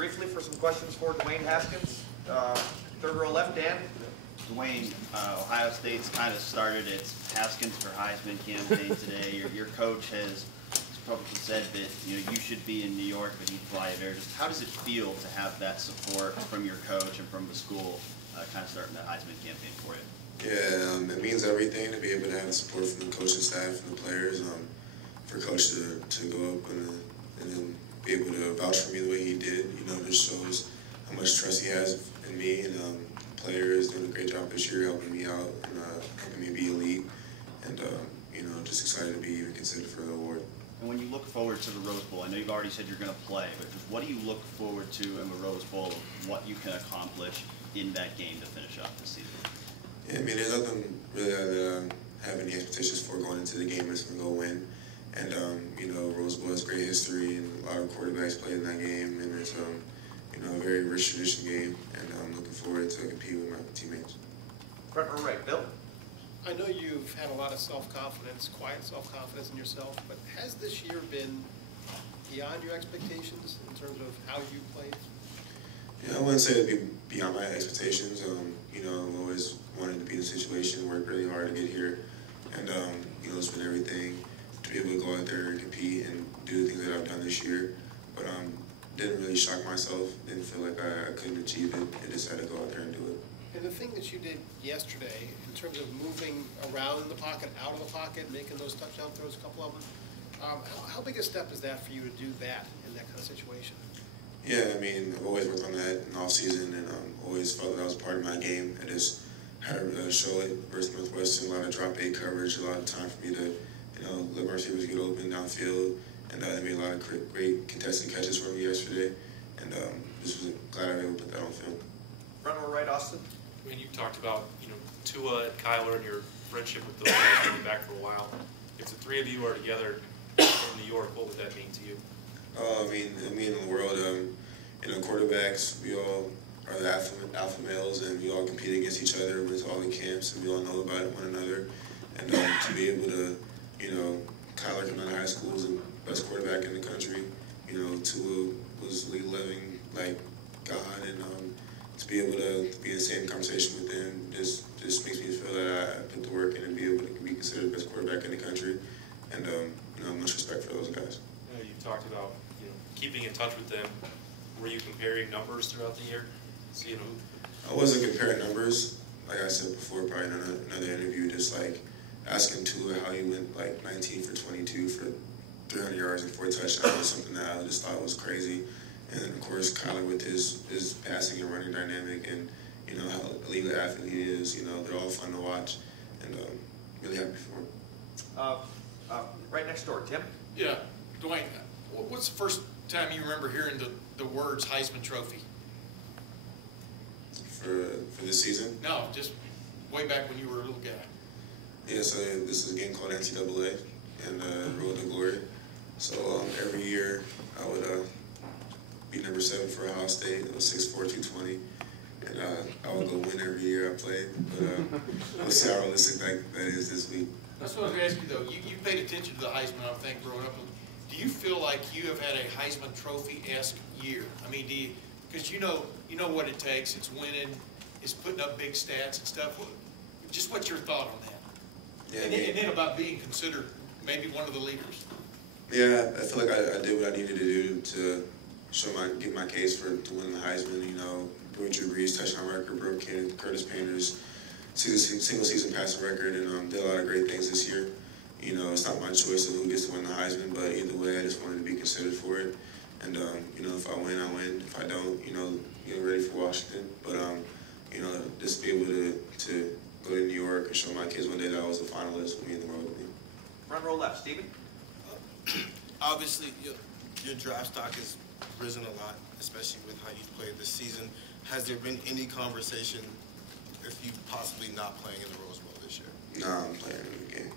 briefly for some questions for Dwayne Haskins. Third row left, Dan. Dwayne, Ohio State's kind of started its Haskins for Heisman campaign today. Your coach has publicly said that you should be in New York, but he'd fly you there. Just how does it feel to have that support from your coach and from the school, kind of starting that Heisman campaign for you? Yeah, it means everything to be able to have the support from the coaching staff and the players. For Coach to go up and then be able to vouch for me the way he did, just shows how much trust he has in me. And the players doing a great job this year, helping me out and helping me be elite. And just excited to be even considered for the award. And when you look forward to the Rose Bowl, I know you've already said you're going to play, but just what do you look forward to in the Rose Bowl of what you can accomplish in that game to finish off this season? Yeah, I mean, there's nothing really that I have any expectations for going into the game. It's going to go win. And, Rose Bowl has great history, and a lot of quarterbacks played in that game, and it's, a very rich tradition game, and I'm looking forward to compete with my teammates. Front row right, Bill. I know you've had a lot of self-confidence, quiet self-confidence in yourself, but has this year been beyond your expectations in terms of how you played? Yeah, I wouldn't say it'd be beyond my expectations. I've always wanted to be in a situation, worked really hard to get here, and, it's been everything to be able to go out there and compete and do the things that I've done this year. But didn't really shock myself, didn't feel like I couldn't achieve it, and just had to go out there and do it. And the thing that you did yesterday, in terms of moving around in the pocket, out of the pocket, making those touchdown throws, a couple of them, how big a step is that for you to do that in that kind of situation? Yeah, I mean, I've always worked on that in off season, and always felt that was part of my game. I just had to show it versus Northwestern, a lot of drop eight coverage, a lot of time for me to, let my receivers get open downfield, and they made a lot of great contested catches for me yesterday, and just was glad I was able to put that on film. Front row right, Austin. I mean, you talked about, Tua and Kyler and your friendship with those guys going back for a while. If the three of you are together in New York, what would that mean to you? I mean, in the world, quarterbacks, we all are the alpha males, and we all compete against each other with all the camps, and we all know about one another. And to be able to, Kyler coming out of high school was the best quarterback in the country. Tua was league living like God, and to be able to be in the same conversation with him just makes me feel that I put the work in and be able to be considered the best quarterback in the country. And much respect for those guys. You talked about keeping in touch with them. Were you comparing numbers throughout the year? Seeing who? I wasn't comparing numbers. Like I said before, probably in another interview, just like asking Tua how he went like 19 for 22 for 300 yards and 4 touchdowns was something that I just thought was crazy. And then, of course, Kyler with his passing and running dynamic, and how elite an athlete he is. They're all fun to watch, and really happy for him. Right next door, Tim. Yeah, Dwayne, what's the first time you remember hearing the words Heisman Trophy? For this season? No, just way back when you were a little guy. Yeah, so this is a game called NCAA, and Road to Glory. So every year I would be number 7 for Ohio State. It was 6'4", 220, and I would go win every year I played. But we'll see how realistic that is this week. That's what I was going to ask you, though. You paid attention to the Heisman, I think, growing up. Do you feel like you have had a Heisman Trophy-esque year? I mean, because you know what it takes. It's winning. It's putting up big stats and stuff. Just what's your thought on that? Yeah, and then about being considered maybe one of the leaders. Yeah, I feel like I did what I needed to do to get my case to win the Heisman. Broke Drew Brees' touchdown record, broke Curtis Painter's single season passing record, and did a lot of great things this year. It's not my choice of who gets to win the Heisman, but either way, I just wanted to be considered for it. And if I win, I win. If I don't, get ready for Washington. But just be able to go to New York and show my kids one day that I was a finalist would mean the world to me. Front row left, Stephen. Obviously, your draft stock has risen a lot, especially with how you've played this season. Has there been any conversation if you possibly not playing in the Rose Bowl this year? No, I'm playing in the game.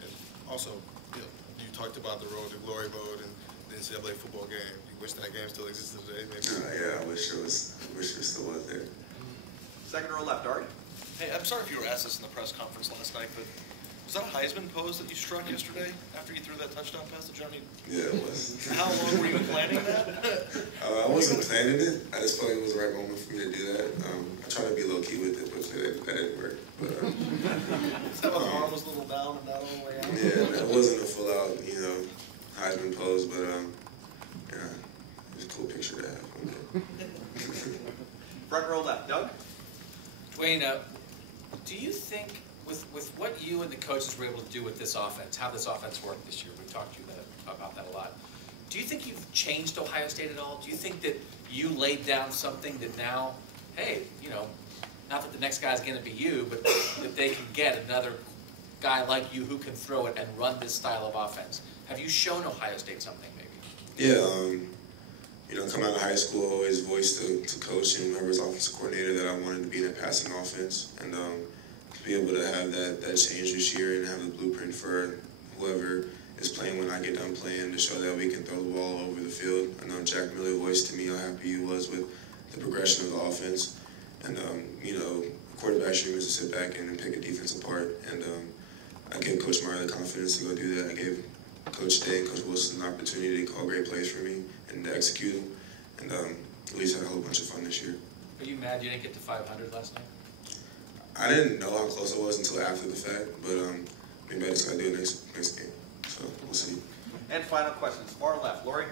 And also, you talked about the Road to Glory mode and the NCAA football game. You wish that game still existed today, maybe? Yeah, I wish it still was there. Second row left, Ari. Hey, I'm sorry if you were asked this in the press conference last night, but was that a Heisman pose that you struck yesterday after you threw that touchdown pass to Johnny? Yeah, it was. How long were you planning that? I wasn't planning it. I just felt it was the right moment for me to do that. I tried to be low key with it, but that didn't work. But Some of the arm was a little down and not all the way out. yeah, that wasn't a full out, Heisman pose, but yeah, it was a cool picture to have. Front row left, Doug? Dwayne, do you think with what you and the coaches were able to do with this offense, how this offense worked this year, we've talked to you about that a lot, do you think you've changed Ohio State at all? Do you think that you laid down something that now, hey, not that the next guy's going to be you, but that they can get another guy like you who can throw it and run this style of offense? Have you shown Ohio State something, maybe? Yeah, coming out of high school, I always voiced to coach and whoever's offensive coordinator that I wanted to be in a passing offense. And to be able to have that change this year and have the blueprint for whoever is playing when I get done playing to show that we can throw the ball all over the field. I know Jack Miller voiced to me how happy he was with the progression of the offense. And, quarterback's dream is to sit back and pick a defense apart. And I gave Coach Meyer the confidence to go do that. I gave Coach Day and Coach Wilson an opportunity to call great plays for me and to execute them. And at least had a whole bunch of fun this year. Are you mad you didn't get to 500 last night? I didn't know how close I was until after the fact, but maybe I just got to do it next game. So we'll see. And final questions, far left, Lori?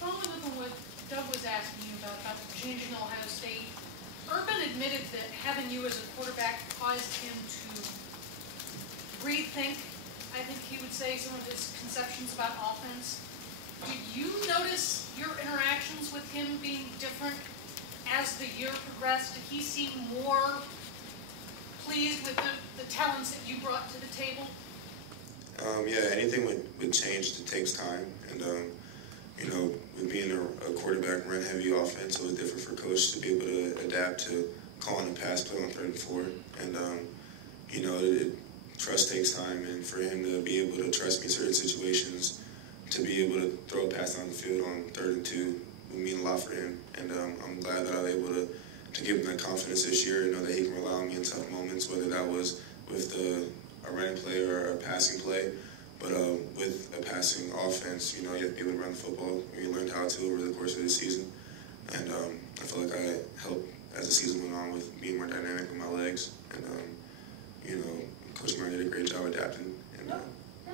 Following up on what Doug was asking you about the changing Ohio State, Urban admitted that having you as a quarterback caused him to rethink, I think he would say, some of his conceptions about offense. Did you notice your interactions with him being different as the year progressed? Did he seem more pleased with the talents that you brought to the table? Yeah, anything with change, it takes time. And, with being a quarterback run-heavy offense, it was different for Coach to be able to adapt to calling a pass play on 3rd and 4. And, trust takes time. And for him to be able to trust me in certain situations, to be able to throw a pass down the field on 3rd and 2 would mean a lot for him. And I'm glad that I was able to give him that confidence this year and know that he can rely on me in tough moments, whether that was with a running play or a passing play. But with a passing offense, you have to be able to run the football. We learned how to over the course of the season. And I feel like I helped as the season went on with being more dynamic with my legs. And, Coach Meyer did a great job adapting. And, that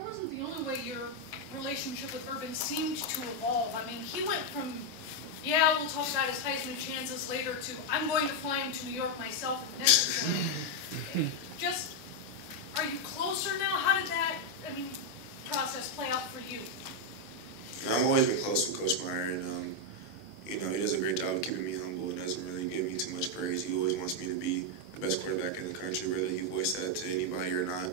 wasn't the only way your relationship with Urban seemed to evolve. I mean, he went from, yeah, we'll talk about his Heisman chances later, to I'm going to fly him to New York myself if necessary. Just, are you closer now? How did that, process play out for you? I've always been close with Coach Meyer, and he does a great job of keeping me humble and doesn't really give me too much praise. He always wants me to be the best quarterback in the country, whether he voiced that to anybody or not.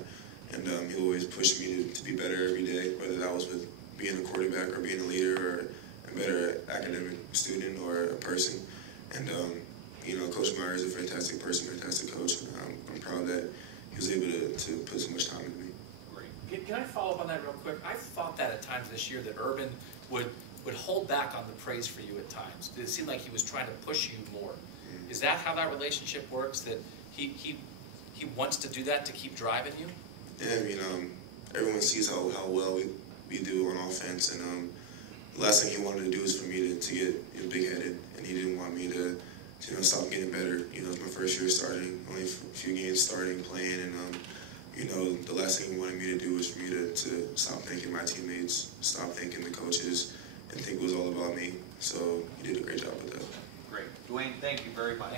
And he always pushed me to be better every day, whether that was with being a quarterback or being a leader or a better academic student or a person. And Coach Meyer is a fantastic person, fantastic coach. And I'm proud that he was able to put so much time into me. Can I follow up on that real quick? I thought that at times this year that Urban would hold back on the praise for you at times. It seemed like he was trying to push you more. Mm-hmm. Is that how that relationship works, that he wants to do that to keep driving you? Yeah, everyone sees how well we do on offense, and the last thing he wanted to do is for me to get big-headed, and he didn't want me to stop getting better. It's my first year starting, only a few games starting, playing, and the last thing he wanted me to do was for me to stop thanking my teammates, stop thanking the coaches, and think it was all about me. So he did a great job with that. Great. Dwayne, thank you very much.